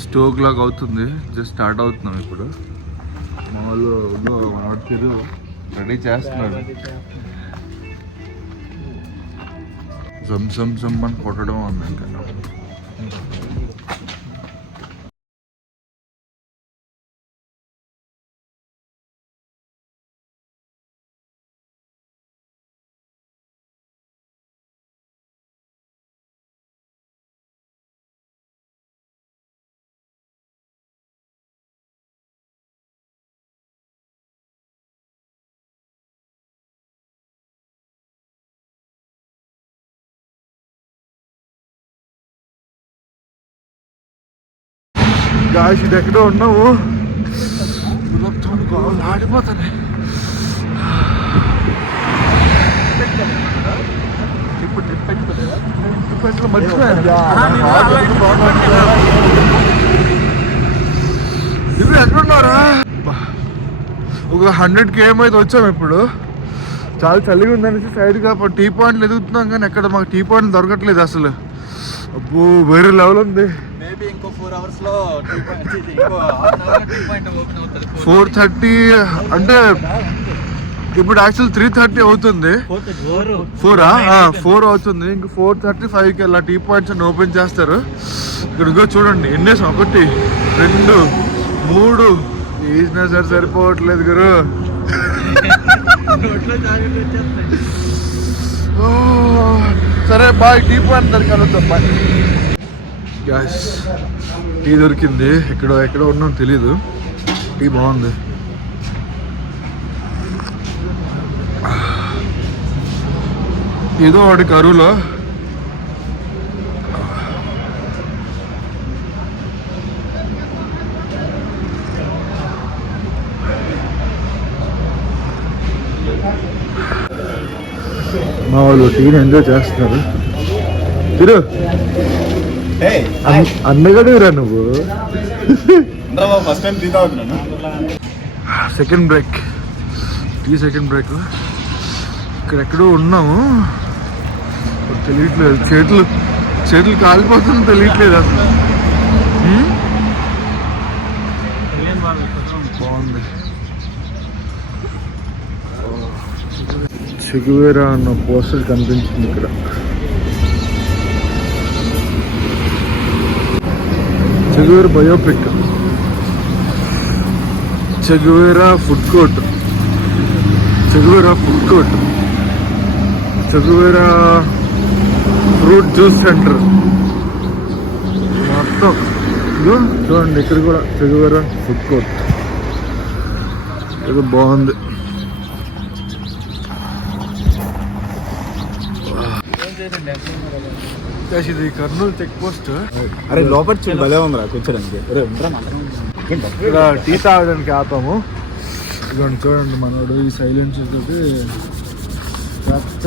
Stroke లాగా అవుతుంది, just start అవుతున్నాం ఇప్పుడు. మామూలు మనోడు తిరుగు రెడీ చేస్తున్నాడు. జమ్ జమ్ జమ్ అని కొట్టడం ఉంది ఇంకా. గాయస్ ఇది ఎక్కడో ఉన్నాము, ఆడిపోతానే. ఇది ఎక్కడున్నారా? ఒక 100 km అయితే వచ్చాము ఇప్పుడు. చాలా చలిగా ఉందనేసి సైడ్గా టీ పాయింట్లు ఎదుగుతున్నాం, కానీ ఎక్కడ మాకు టీ పాయింట్లు దొరకట్లేదు అసలు. అబ్బో వేరే లెవెల్ ఉంది. 4:30 అంటే ఇప్పుడు యాక్చువల్ 3:30 అవుతుంది. 4 అవుతుంది. ఇంక 4:35కి అలా టీ పాయింట్స్ అన్ని ఓపెన్ చేస్తారు. ఇక్కడ ఇంకో చూడండి ఎన్నేసాం, 1 2 3 వేసినా సరే సరిపోవట్లేదు గురు. సరే బాయ్, టీ పాయింట్ దొరకాలి. బాయ్ గ్యాస్ టీ దొరికింది. ఎక్కడో ఉన్నాం తెలీదు. టీ బాగుంది. ఏదో వాడి కరువులో మా వాళ్ళు టీని ఎంజాయ్ చేస్తున్నారు. తిరు అందగడేరా నువ్వు. Second break, tea second break. ఇక్కడెక్కడో ఉన్నాము, తెలియట్లేదు. చేతులు కాలిపోతుంది, తెలియట్లేదు అసలు. బాగుంది. చెగువేరా అన్న పోస్టర్ కనిపించింది ఇక్కడ. Che Guevara biopic, Che Guevara food court, Che Guevara fruit juice centre మొత్తం. చూడండి ఇక్కడ కూడా చెగువేరా ఫుడ్ కోర్ట్. ఏదో బాగుంది. ఇది కర్నూలు చెక్ పోస్ట్. అరే లోపల భలే ఉందిరా కూర్చోడానికి. ఇక్కడ టీ తాగడానికి ఆపాము. ఇదిగోండి చూడండి, మనోడు ఈ సైలెన్స్ తోటి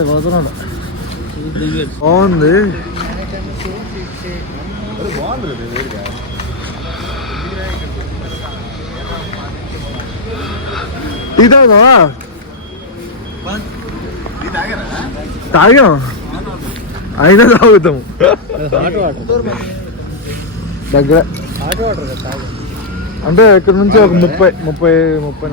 వదలడు. బాగుంది. టీ తాగావా? తాగాం, అయినా తాగుతాము. దగ్గర అంటే ఇక్కడ నుంచి ఒక 30-40.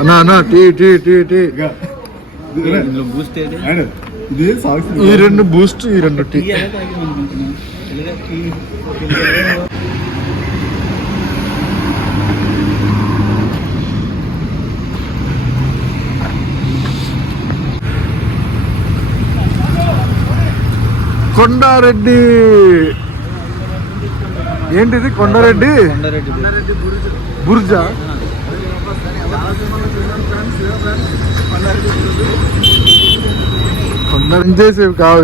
అన్నా టీ టీ టీ టీ ఈ 2 బూస్ట్, ఈ 2 టీ. కొండారెడ్డి ఏంటిది? కొండారెడ్డి బుర్జా. కొండసేవి కావు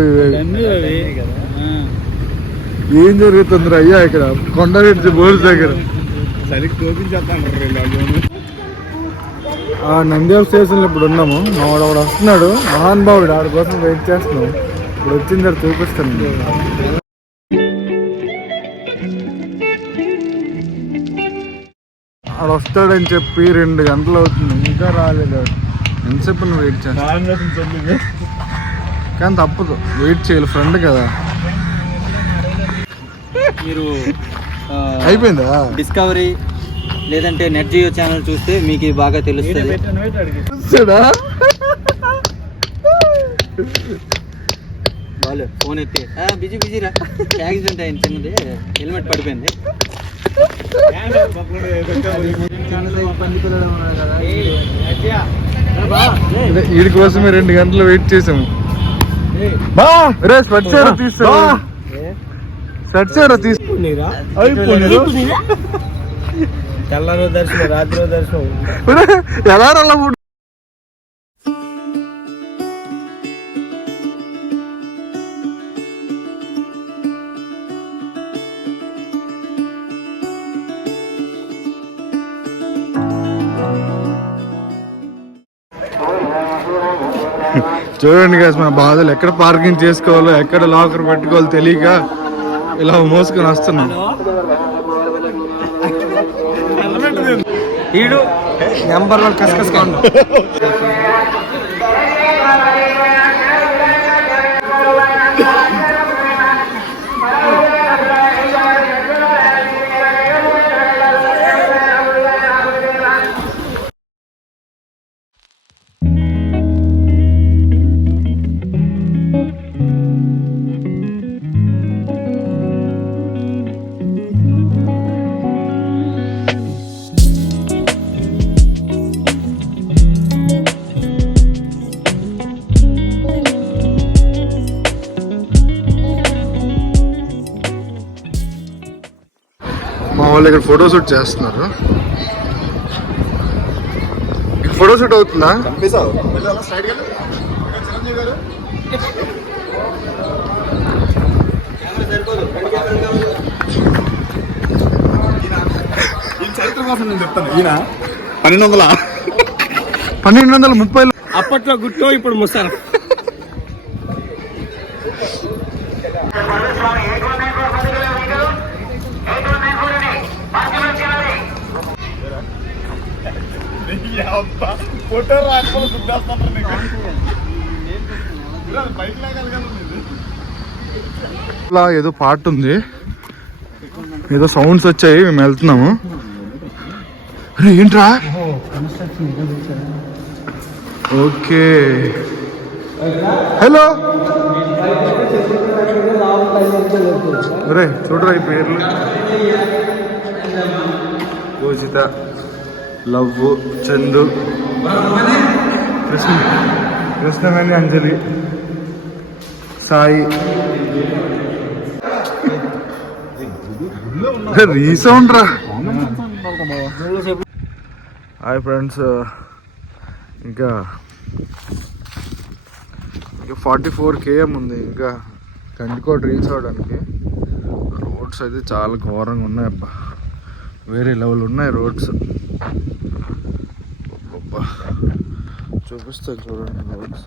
ఏం జరుగుతుందిరా అయ్యా ఇక్కడ కొండారెడ్డి బోర్డు దగ్గర. నంద్యాల స్టేషన్లో ఇప్పుడు ఉన్నాము. మా వాడు వస్తున్నాడు, మహానుభావుడు. ఆడి కోసం వెయిట్ చేస్తున్నాం. ఇప్పుడు వచ్చిన తర్వాత చూపిస్తాను. వాడు వస్తాడని చెప్పి 2 గంటలు అవుతుంది, ఇంకా రాలేదు వాడు. ఎంతసేపు నువ్వు వెయిట్ చేస్తా, కానీ తప్పదు, వెయిట్ చేయాలి, ఫ్రెండ్ కదా. మీరు అయిపోయిందా? డిస్కవరీ లేదంటే నెట్ జియో ఛానల్ చూస్తే మీకు బాగా తెలుస్తుంది. బాలు ఫోన్ ఎత్తి బిజీ బిజీరా, యాక్సిడెంట్ అయింది చిన్నది, హెల్మెట్ పడిపోయింది. వీడి కోసమే 2 గంటలు వెయిట్ చేసాము. తెల్లారో దర్శనం, రాత్రి దర్శనం. ఎలా చూడండి guys, మా బాధలు ఎక్కడ పార్కింగ్ చేసుకోవాలో, ఎక్కడ లాకర్ పెట్టుకోవాలో తెలియక ఇలా మోసుకొని వస్తున్నాం. ఈడు నెంబర్ 1 కసకస్ కాండు. మా వాళ్ళు ఇక్కడ ఫోటోషూట్ చేస్తున్నారు. ఫోటోషూట్ అవుతుందా? చరిత్ర కోసం నేను చెప్తాను. ఈయన 1230 అప్పట్లో గుట్టో ఇప్పుడు ముసారు. ఏదో పార్ట్ ఉంది, ఏదో సౌండ్స్ వచ్చాయి, మేము వెళ్తున్నాము. అరే ఏంట్రా? Okay, hello. అరే చూడరా ఈ పేర్లు: పూజిత, లవ్, చందు, కృష్ణవేణి, అంజలి, సాయి. రీసౌండ్ రా. హాయ్ ఫ్రెండ్స్, ఇంకా 44 km ఉంది ఇంకా కందికోట రీచ్ అవ్వడానికి. రోడ్స్ అయితే చాలా ఘోరంగా ఉన్నాయి అబ్బా, వేరే లెవెల్ ఉన్నాయి రోడ్స్. అబ్బా చూపిస్తాను చూడండి రోడ్స్.